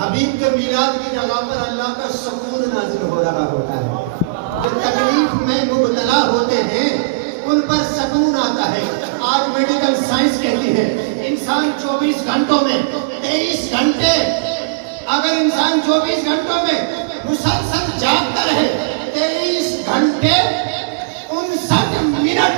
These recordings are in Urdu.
حبیب کے میلاد کی جگہ پر اللہ کا سکون نازل ہو رہا ہوتا ہے. جو تکلیف میں مبتلا ہوتے ہیں ان پر سکون آتا ہے. آج میڈیکل سائنس کہتی ہے انسان 24 گھنٹوں میں 23 گھنٹے اگر انسان 24 گھنٹوں میں مسلسل جاگتا رہے 23 گھنٹے 59 منٹ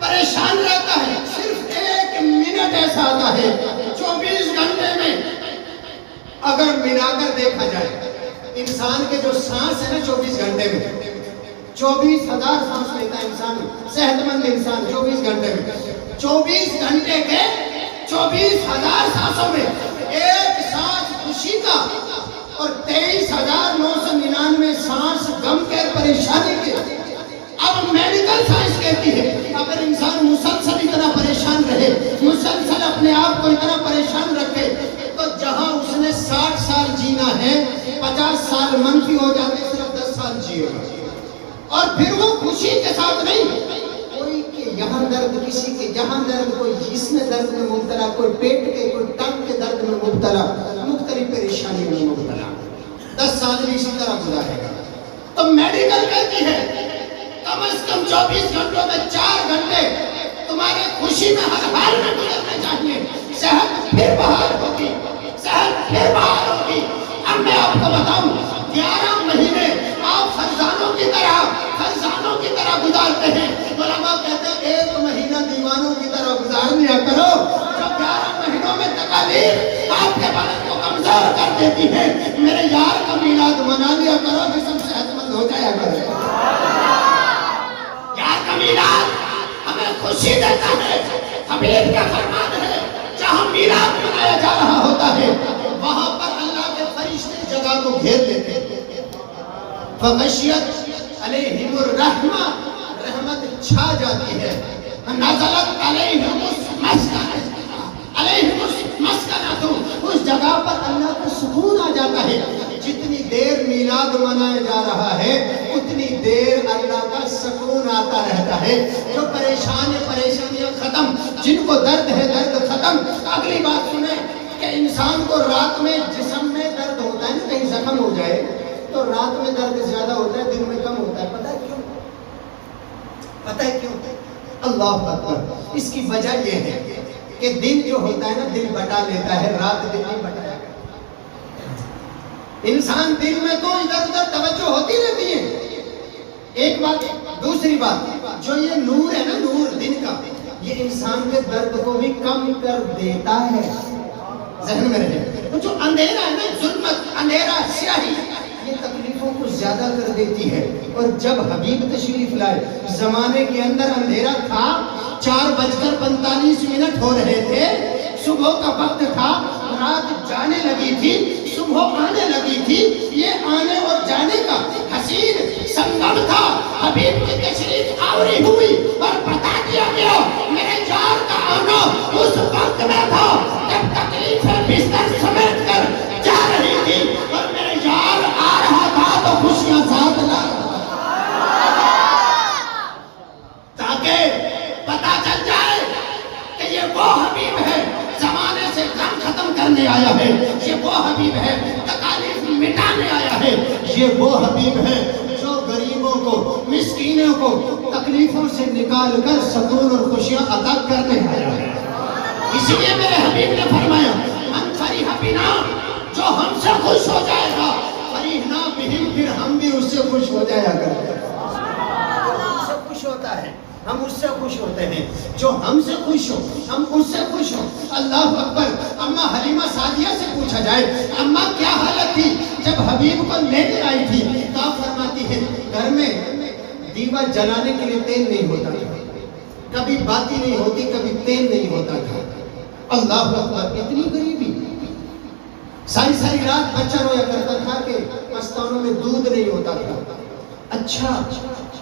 پریشان رہتا ہے. صرف 1 منٹ ایسا آتا ہے 24 گھنٹے میں اگر ملا کر دیکھا جائے. انسان کے جو سانس ہے نا 24 گھنٹے میں 24,000 سانس لیتا ہے انسان. صحت مند انسان 24 گھنٹے میں 24 گھنٹے کے 24,000 سانسوں میں ایک سانس خوشی کا اور 23,999 سانس غم کے پریشانی کے. اب میڈیکل سائنس کہتی ہے اگر انسان مسلسل اتنا پریشان رہے مسلسل اپنے آپ کو اتنا پریشان رکھے تو جہاں اس نے 60 سال جینا ہے 50 سال منفی ہو جاتے صرف 10 سال جیے گا. اور پھر وہ خوشی کے ساتھ نہیں کوئی کہ یہاں درد کسی کے یہاں درد کوئی جسم درد میں مبتلا کوئی پیٹ کے کوئی ٹنگ کے درد میں مبتلا مختلف پریشانی میں مبتلا 10 سال بھی اسی طرح گزارے گا. تو میڈیکل کہتی ہے کم از کم 24 گھنٹوں میں 4 گھنٹے تمہارے خوشی میں ہر حال میں گزرنے چاہیے. صحت پھر بحال ہوگی صحت پھر بحال ہوگی. اب میں آپ کو بتاؤں 11 مہینے آپ فرزانوں کی طرح گزارتے ہیں. علماء کہتے ہیں 1 مہینہ دیوانوں کی طرح گزار لیا کرو. جب 11 مہینوں میں تکالیف آپ کے بدن کو کمزور کر دیتی ہے میرے یار کا میلاد منا لیا کرو جسم صحت مند ہو جایا کرے. یار کا میلاد ہمیں خوشی دیتا ہے. حبیب کا فرمان ہے جہاں میلاد منایا جا رہا ہوتا ہے وہاں پر اللہ کے فرشتے جگہ کو گھیر لیتے ہیں. فغشیت علیہم الرحمہ رحمت چھا جاتی ہے. نزلت علیہم السکینہ اس جگہ پر اللہ کا سکون آ جاتا ہے. جتنی دیر میلاد منایا جا رہا ہے اتنی دیر اللہ کا سکون آتا رہتا ہے. جو پریشانیاں ختم جن کو درد ہے درد ختم. اگلی بات سنیں کہ انسان کو رات میں جسم میں درد ہوتا ہے نا کہیں زخم ہو جائے تو رات میں درد زیادہ ہوتا ہے دن میں کم ہوتا ہے. پتہ ہے کیوں اللہ اکبر. اس کی وجہ یہ ہے کہ دن جو ہوتا ہے نا دل بٹا لیتا ہے رات دل نہیں بٹایا. انسان دل میں تو ادھر ادھر توجہ ہوتی رہتی ہے. ایک بات. دوسری بات جو یہ نور ہے نا نور دن کا یہ انسان کے درد کو بھی کم کر دیتا ہے. ذہن میں رہے تو جو اندھیرا ہے نا ظلمت اندھیرا سیاہی یہ تکلیفوں کو زیادہ کر دیتی ہے. اور جب حبیب تشریف لائے زمانے کے اندر اندھیرا تھا 4:45 ہو رہے تھے صبح کا وقت تھا رات جانے لگی تھی صبح آنے لگی تھی. یہ آنے اور جانے کا حسین سنگم تھا. حبیب کی تشریف آوری ہوئی اور بتا دیا گیا میرے یار کا آنا اس وقت میں تھا جب تکلیفیں بستر سمیٹ کر جا رہی تھی اور میرے یار آ رہا تھا تو خوشیاں ساتھ لا تاکہ پتا چل جائے کہ یہ وہ حبیب ہے زمانے سے غم ختم کرنے آیا ہے. یہ وہ حبیب ہے تکالیف مٹانے آیا ہے. یہ وہ حبیب ہے جو غریبوں کو مسکینوں کو تکلیفوں سے نکال کر سکون اور خوشیاں عطا کرنے آیا ہے. اس لیے میرے حبیب نے فرمایا من فریح بنا جو ہم سے خوش ہو جائے گا فریحنا بہم پھر ہم بھی اس سے خوش ہو جایا کرتے ہیں. ہم سے خوش ہوتا ہے ہم اس سے خوش ہوتے ہیں. جو ہم سے خوش ہو ہم اس سے خوش ہو. اللہ اکبر. اماں حلیمہ سعدیہ سے پوچھا جائے اماں کیا حالت تھی جب حبیب کو لے کر آئی تھی تو آپ فرماتی ہے گھر میں دیوا جلانے کے لیے تیل نہیں ہوتا تھا کبھی باتی نہیں ہوتی کبھی تیل نہیں ہوتا تھا. اللہ اکبر. اتنی غریبی ساری رات بچہ رویا کرتا تھا کہ مستانوں میں دودھ نہیں ہوتا تھا. اچھا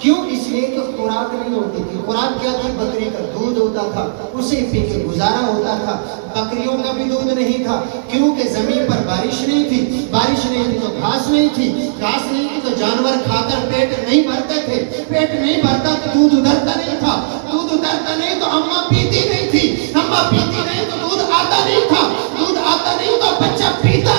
کیوں؟ اس لیے کہ خوراک نہیں ہوتی تھی. خوراک کیا تھی؟ بکری کا دودھ ہوتا تھا اسے پی کے گزارا ہوتا تھا. بکریوں کا بھی دودھ نہیں تھا کیونکہ زمین پر بارش نہیں تھی. بارش نہیں تھی تو گھاس نہیں تھی. گھاس نہیں تھی تو جانور کھا کر پیٹ نہیں بھرتے تھے. پیٹ نہیں بھرتا تو دودھ ادھرتا نہیں تھا. دودھ ادھرتا نہیں تو اماں پیتی نہیں تھی. اماں پیتی نہیں تو دودھ آتا نہیں تھا. دودھ آتا نہیں تو بچہ پیتا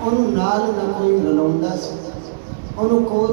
ਉਹਨੂੰ ਨਾਲ ਨਾ ਕੋਈ ਰਲਾਉਂਦਾ ਸੀ, ਉਹਨੂੰ ਕੋਲ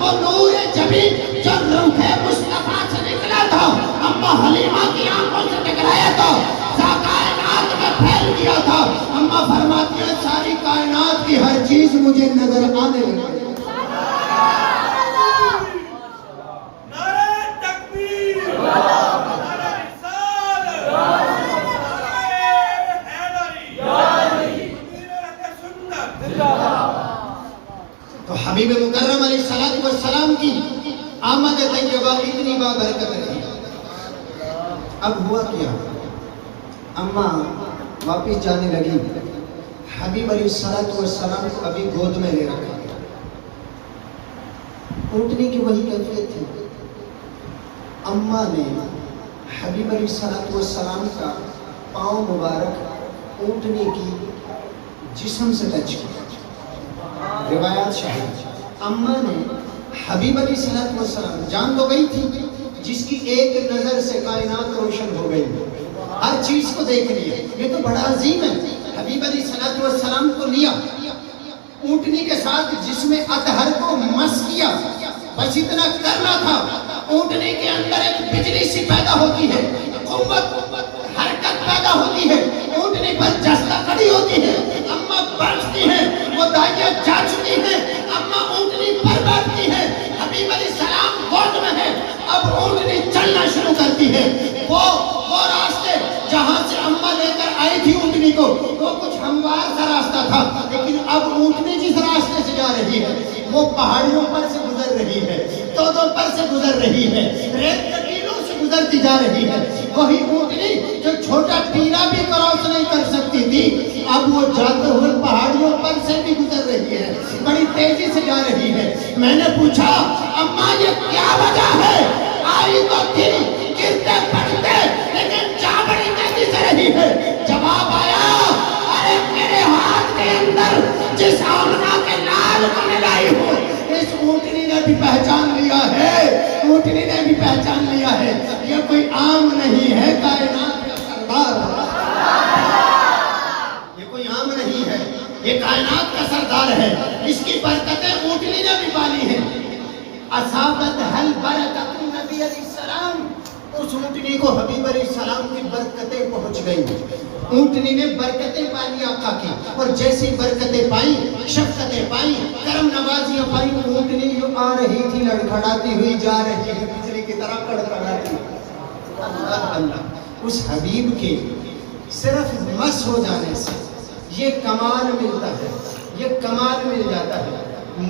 وہ نور جبین جو روح مصطفیٰ سے نکلا تھا اما حلیمہ کی آنکھوں سے ٹکرایا تھا کائنات میں پھیل گیا تھا. اما فرماتی ہے ساری کائنات کی ہر چیز مجھے نظر آنے لگی. تو حبیب مکرم علیہ السلام کی آمد طیبہ اتنی بابرکت رہی. اب ہوا کیا؟ اماں واپس جانے لگی. حبیب علیہ السلام کو ابھی گود میں لے رکھا. اونٹنی کی وہی کیفیت تھی. اماں نے حبیب علیہ السلام کا پاؤں مبارک اونٹنی کی جسم سے ٹچ کیا. روایات شاہد اماں نے حبیب علیہ السلام جان تو گئی تھی جس کی ایک نظر سے کائنات روشن ہو گئی, ہر چیز کو دیکھ لیا. یہ تو بڑا عظیم ہے. حبیب علیہ السلام کو لیا اونٹنی کے ساتھ جس میں اطہر کو مس کیا. بس اتنا کرنا تھا. اونٹنی کے اندر ایک بجلی سی پیدا ہوتی ہے, قوت حرکت پیدا ہوتی ہے, اونٹنی پر جستہ کھڑی ہوتی ہے. اماں بڑھتی ہیں, وہ دائیاں جا چکی ہیں, اماں اونٹنی پر بیٹھتی ہے, حبیب علیہ السلام گود میں ہے. اب اونٹنی چلنا شروع کرتی ہے. وہ راستے جہاں سے اماں لے کر آئی تھی اونٹنی کو وہ کچھ ہموار سا راستہ تھا, لیکن اب اونٹنی جس راستے سے جا رہی ہے وہ پہاڑیوں پر سے گزر رہی ہے, تودوں پر سے گزر رہی ہے, ریت کے ٹیلوں سے گزرتی جا رہی ہے. وہی اونٹنی جو چھوٹا ٹیلا بھی کراس نہیں کر سکتی تھی اب وہ جاتے ہوئے پہاڑیوں پر سے بھی گزر رہی ہے, بڑی تیزی سے جا رہی ہے. میں نے پوچھا اماں یہ کیا وجہ ہے؟ آئی تو تھی گرتے پڑتے لیکن جا بڑی تیزی سے رہی ہے. جواب آیا ارے میرے ہاتھ کے اندر جس آمنہ کے لال کو ملائی ہو اس اونٹنی نے بھی پہچان لیا ہے, اونٹنی نے بھی پہچان لیا ہے. یہ کوئی عام نہیں ہے, کائنات کا سردار ہے. یہ کوئی عام نہیں ہے, یہ کائنات کا سردار ہے. اس کی برکتیں اونٹنی نے بھی پالی ہیں. اصابت حل برکت نبی علیہ السلام, اس اونٹنی کو حبیب علیہ السلام کی برکتیں پہنچ گئی. اونٹنی نے برکتیں پائی آقا کی, اور جیسی برکتیں پائی, شفقتیں پائی, کرم نوازیاں پائی, اونٹنی جو آ رہی تھی لڑکھڑاتی ہوئی جا رہی ہے بجلی کی طرح کڑکڑاتی. اللہ اس حبیب کے صرف مس ہو جانے سے یہ کمال ملتا ہے, یہ کمال مل جاتا ہے.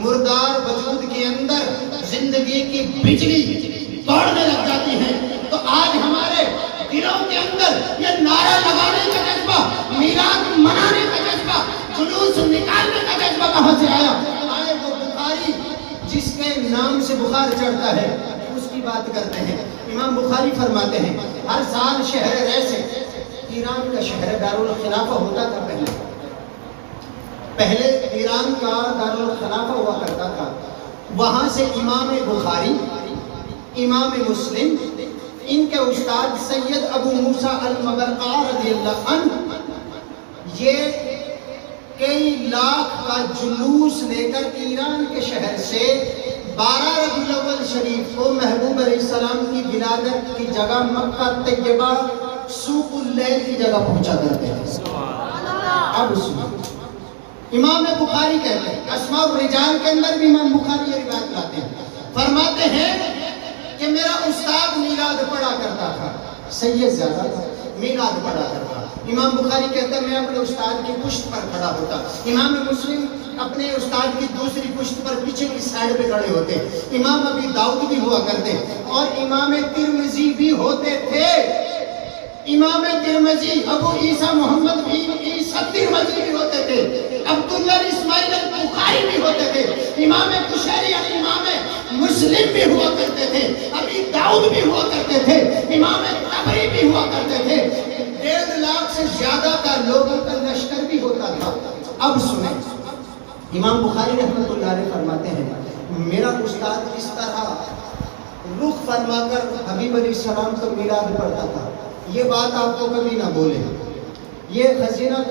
مردار وجود کے اندر زندگی کی بجلی دوڑنے لگ جاتی ہے. تو آج ہمارے دلوں کے اندر یہ نعرہ لگانے کا جذبہ, میلاد منانے کا جذبہ, جلوس نکالنے کا جذبہ کہاں سے آیا؟ آئے وہ بخاری جس کے نام سے بخار چڑھتا ہے اس کی بات کرتے ہیں. امام بخاری فرماتے ہیں ہر سال شہر رے سے, ایران کا شہر دارالخلافہ ہوتا تھا پہلے ایران کا دارالخلافہ ہوا کرتا تھا. وہاں سے امام بخاری, امام مسلم, ان کے استاد سید ابو موسیٰ المبرقہ رضی اللہ عنہ یہ کئی لاکھ کا جلوس لے کر ایران کے شہر سے 12 ربیع الاول شریف کو محبوب علیہ السلام کی ولادت کی جگہ مکہ طیبہ سوق اللیل کی جگہ پہنچا کرتے ہیں. اب سنو, امام بخاری کہتے ہیں, اسماء الرجال کے اندر بھی امام بخاری یہ روایت لاتے ہیں, فرماتے ہیں کہ میرا استاد میلاد پڑھا کرتا تھا, سید زیادہ تھا, میلاد پڑھا کرتا. امام بخاری کہتا ہے میں اپنے استاد کی پشت پر کھڑا ہوتا. امام مسلم اپنے استاد کی دوسری پشت پر پیچھے کی سائیڈ پہ کھڑے ہوتے. امام ابی داؤد بھی ہوا کرتے, اور امام ترمذی بھی ہوتے تھے. امام ترمذی ابو عیسیٰ محمد بن عیسیٰ ترمذی بھی ہوتے تھے. عبداللہ اسماعیل البخاری بھی ہوتے تھے. امام کشیری یعنی امام مسلم بھی ہوا کرتے تھے. ابی داؤد بھی ہوا کرتے تھے. امام طبری بھی ہوا کرتے تھے. 1.5 لاکھ سے زیادہ کا لوگوں کا لشکر بھی ہوتا تھا. اب سنیں, امام بخاری رحمۃ اللہ علیہ فرماتے ہیں میرا استاد اس طرح رخ فرما کر حبیب علیہ السلام کو میلاد پڑھتا تھا. یہ بات آپ کو کبھی نہ بولے, یہ خزینۃ